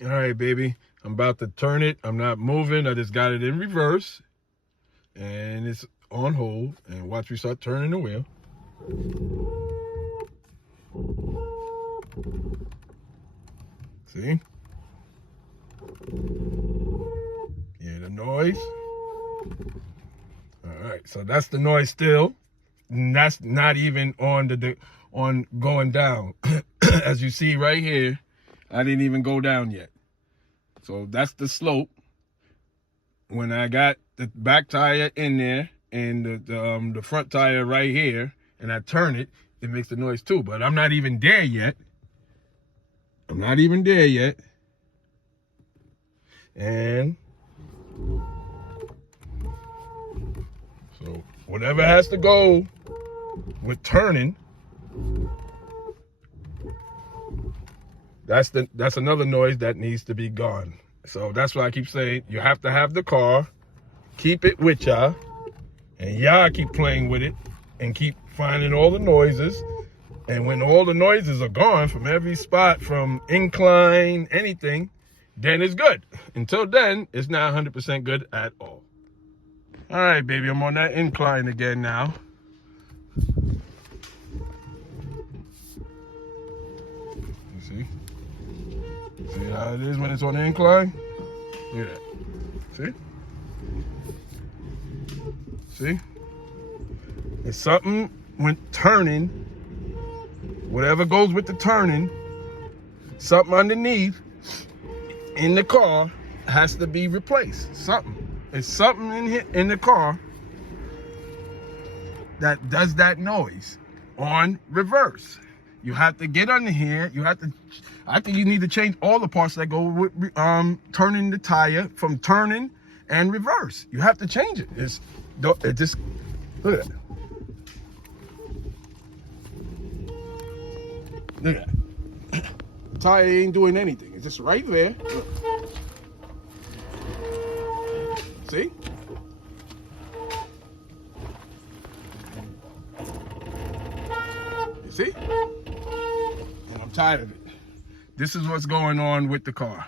All right, baby. I'm about to turn it. I'm not moving. I just got it in reverse. And it's on hold. And watch me start turning the wheel. See? Yeah, the noise. All right, so that's the noise still. And that's not even on on going down. As you see right here, I didn't even go down yet. So that's the slope. When I got the back tire in there and the front tire right here, and I turn it, it makes the noise too. But I'm not even there yet. I'm not even there yet. And so whatever has to go with turning, that's another noise that needs to be gone. So that's why I keep saying you have to have the car, keep it with y'all, and y'all keep playing with it and keep finding all the noises. And when all the noises are gone from every spot, from incline, anything, then it's good. Until then, it's not 100% good at all. All right, baby, I'm on that incline again now. You see? See how it is when it's on the incline? Look at that. See? See? It's something when turning, whatever goes with the turning, something underneath in the car has to be replaced. Something. It's something in here in the car that does that noise on reverse. You have to get under here. I think you need to change all the parts that go with turning the tire from turning and reverse. You have to change it. It just, look at that. Look at that. The tire ain't doing anything. It's just right there. Look. See? You see? And I'm tired of it. This is what's going on with the car.